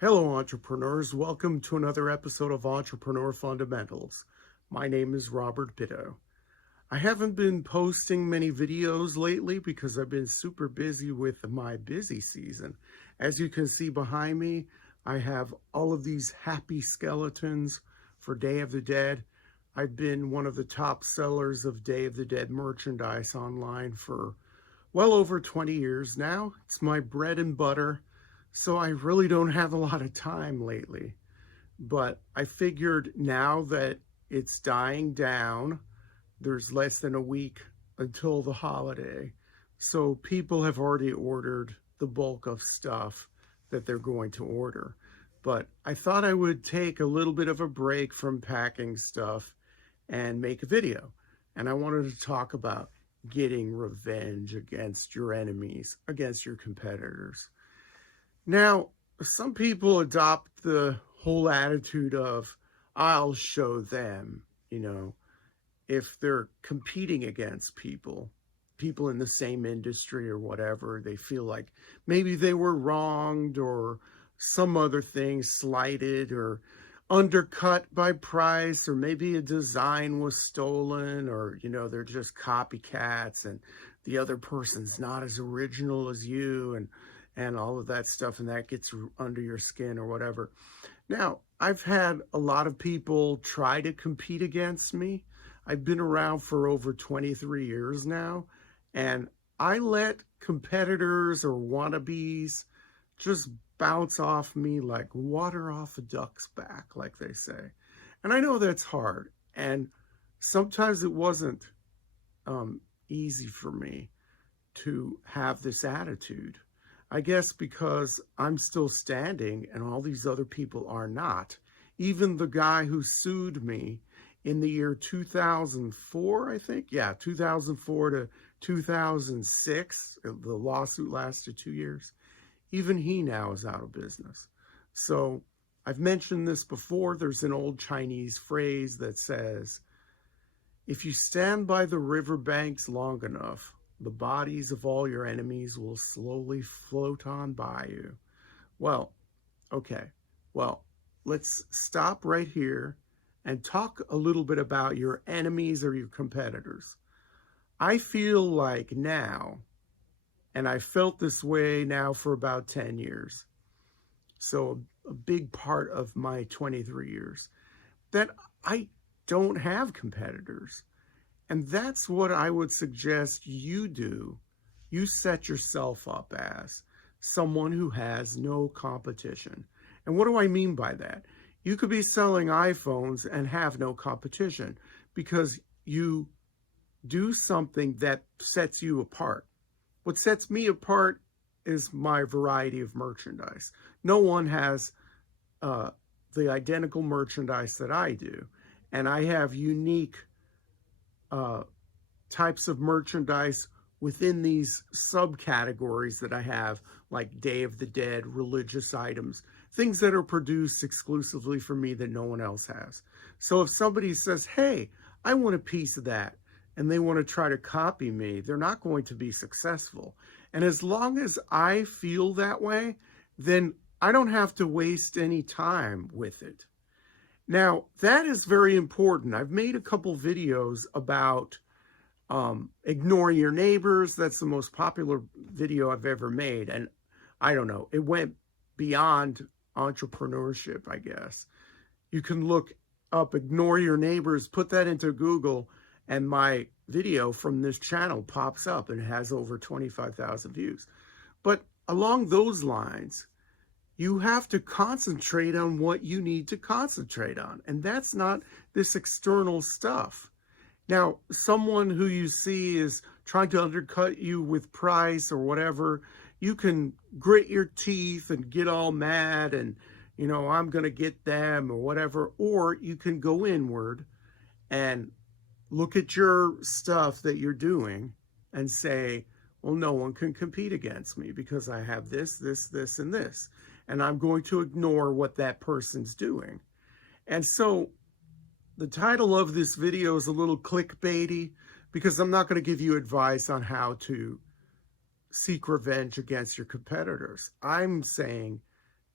Hello, entrepreneurs. Welcome to another episode of Entrepreneur Fundamentals. My name is Robert Bitto. I haven't been posting many videos lately because I've been super busy with my busy season. As you can see behind me, I have all of these happy skeletons for Day of the Dead. I've been one of the top sellers of Day of the Dead merchandise online for well over 20 years now. It's my bread and butter. So I really don't have a lot of time lately, but I figured now that it's dying down, there's less than a week until the holiday. So people have already ordered the bulk of stuff that they're going to order. But I thought I would take a little bit of a break from packing stuff and make a video. And I wanted to talk about getting revenge against your enemies, against your competitors. Now, some people adopt the whole attitude of, I'll show them, if they're competing against people in the same industry or whatever, they feel like maybe they were wronged or some other thing, slighted or undercut by price, or maybe a design was stolen, or, they're just copycats and the other person's not as original as you, and all of that stuff, and that gets under your skin or whatever. Now, I've had a lot of people try to compete against me. I've been around for over 23 years now, and I let competitors or wannabes just bounce off me like water off a duck's back, like they say. And I know that's hard, and sometimes it wasn't easy for me to have this attitude. I guess because I'm still standing and all these other people are not. Even the guy who sued me in the year 2004, I think. Yeah, 2004 to 2006. The lawsuit lasted 2 years. Even he now is out of business. So I've mentioned this before. There's an old Chinese phrase that says, if you stand by the riverbanks long enough, the bodies of all your enemies will slowly float on by you. Well, okay. Well, let's stop right here and talk a little bit about your enemies or your competitors. I feel like now, and I felt this way now for about 10 years, so a big part of my 23 years, that I don't have competitors. And that's what I would suggest you do. You set yourself up as someone who has no competition. And what do I mean by that? You could be selling iPhones and have no competition because you do something that sets you apart. What sets me apart is my variety of merchandise. No one has the identical merchandise that I do. And I have unique types of merchandise within these subcategories that I have, like Day of the Dead, religious items, things that are produced exclusively for me that no one else has. So if somebody says, hey, I want a piece of that, and they want to try to copy me, they're not going to be successful. And as long as I feel that way, then I don't have to waste any time with it. Now, that is very important. I've made a couple videos about ignore your neighbors. That's the most popular video I've ever made. And I don't know, it went beyond entrepreneurship, I guess. You can look up ignore your neighbors, put that into Google, and my video from this channel pops up and it has over 25,000 views. But along those lines, you have to concentrate on what you need to concentrate on. And that's not this external stuff. Now, someone who you see is trying to undercut you with price or whatever, you can grit your teeth and get all mad and, I'm going to get them or whatever. Or you can go inward and look at your stuff that you're doing and say, well, no one can compete against me because I have this, this, this, and this. And I'm going to ignore what that person's doing. And so the title of this video is a little clickbaity because I'm not going to give you advice on how to seek revenge against your competitors. I'm saying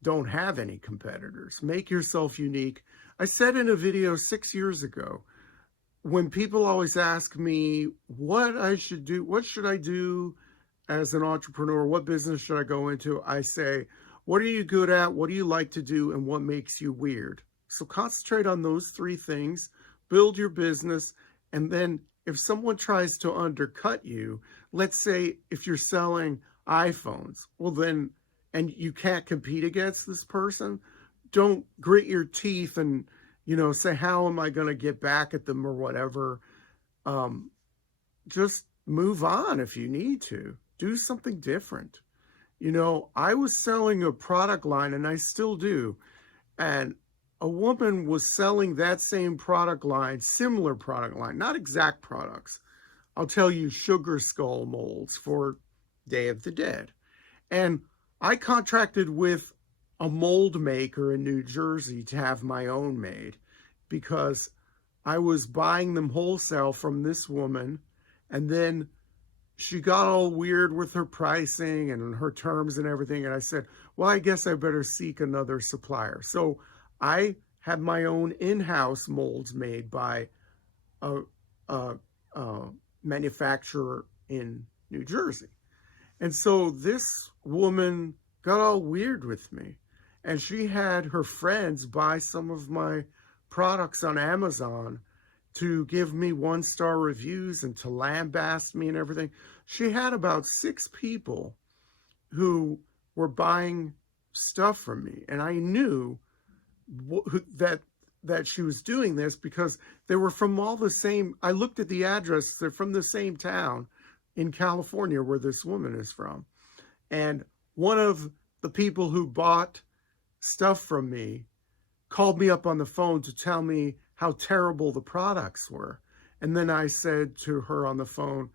don't have any competitors. Make yourself unique. I said in a video 6 years ago, when people always ask me what I should do, what should I do as an entrepreneur, what business should I go into, I say, what are you good at, what do you like to do, and what makes you weird? So concentrate on those three things, build your business, and then if someone tries to undercut you, let's say if you're selling iPhones, well then, and you can't compete against this person, don't grit your teeth and, say, how am I going to get back at them or whatever. Just move on if you need to. Do something different. I was selling a product line, and I still do, and a woman was selling that same product line, similar product line, not exact products. I'll tell you, sugar skull molds for Day of the Dead. And I contracted with a mold maker in New Jersey to have my own made because I was buying them wholesale from this woman, and then she got all weird with her pricing and her terms and everything. And I said, well, I guess I better seek another supplier. So I had my own in-house molds made by a manufacturer in New Jersey. And so this woman got all weird with me, and she had her friends buy some of my products on Amazon to give me 1-star reviews and to lambaste me and everything. She had about 6 people who were buying stuff from me, and I knew that she was doing this because they were from all the same. I looked at the address; they're from the same town in California where this woman is from. And one of the people who bought stuff from me called me up on the phone to tell me how terrible the products were. And then I said to her on the phone,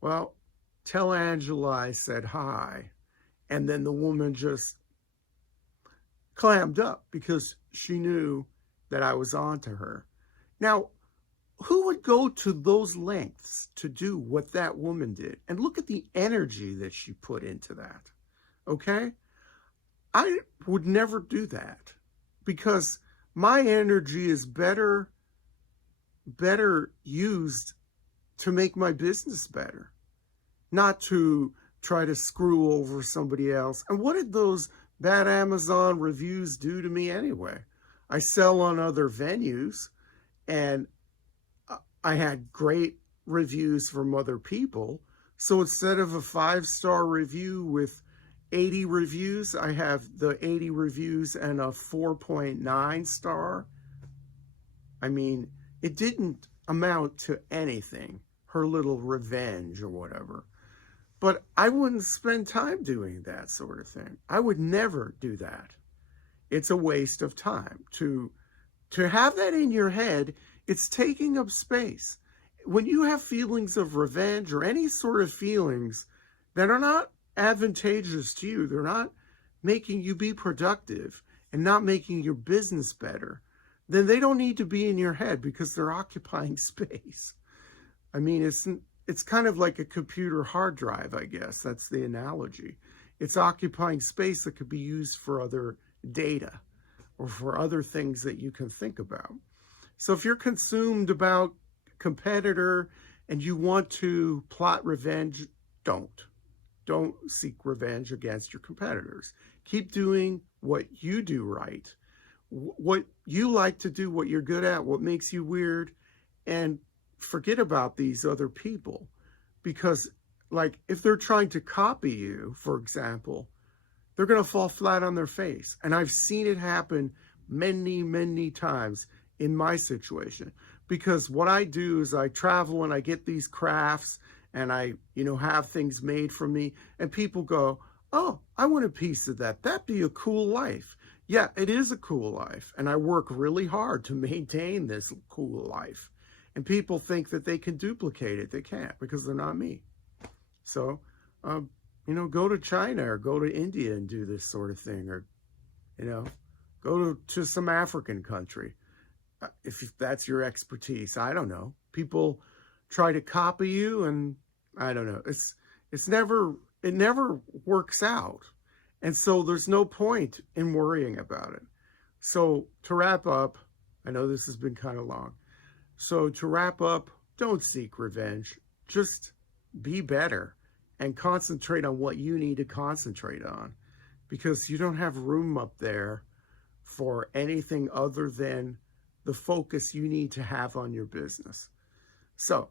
well, tell Angela I said hi. And then the woman just clammed up because she knew that I was on to her. Now, who would go to those lengths to do what that woman did? And look at the energy that she put into that, okay? I would never do that because my energy is better used to make my business better, not to try to screw over somebody else. And what did those bad Amazon reviews do to me anyway? I sell on other venues, and I had great reviews from other people. So instead of a 5-star review with 80 reviews, I have the 80 reviews and a 4.9 star. I mean, it didn't amount to anything, her little revenge or whatever. But I wouldn't spend time doing that sort of thing. I would never do that. It's a waste of time. To have that in your head, it's taking up space. When you have feelings of revenge or any sort of feelings that are not advantageous to you, they're not making you be productive and not making your business better, then they don't need to be in your head because they're occupying space. I mean, it's kind of like a computer hard drive, I guess. That's the analogy. It's occupying space that could be used for other data or for other things that you can think about. So if you're consumed about competitor and you want to plot revenge, don't seek revenge against your competitors. Keep doing what you do right, what you like to do, what you're good at, what makes you weird, and forget about these other people. Because, like, if they're trying to copy you, for example, they're going to fall flat on their face. And I've seen it happen many, many times in my situation. Because what I do is I travel and I get these crafts and I, have things made for me, and people go, oh, I want a piece of that. That'd be a cool life. Yeah, it is a cool life. And I work really hard to maintain this cool life. And people think that they can duplicate it. They can't because they're not me. So, go to China or go to India and do this sort of thing, or, go to some African country. If that's your expertise, I don't know. People try to copy you, and I don't know. It never works out. And so there's no point in worrying about it. So to wrap up, I know this has been kind of long. So to wrap up, don't seek revenge. Just be better and concentrate on what you need to concentrate on, because you don't have room up there for anything other than the focus you need to have on your business. So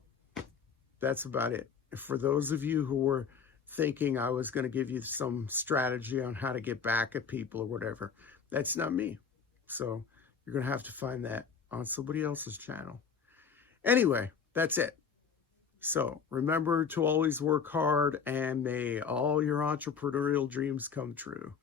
that's about it. For those of you who were thinking I was going to give you some strategy on how to get back at people or whatever, that's not me. So you're going to have to find that on somebody else's channel. Anyway, that's it. So remember to always work hard, and may all your entrepreneurial dreams come true.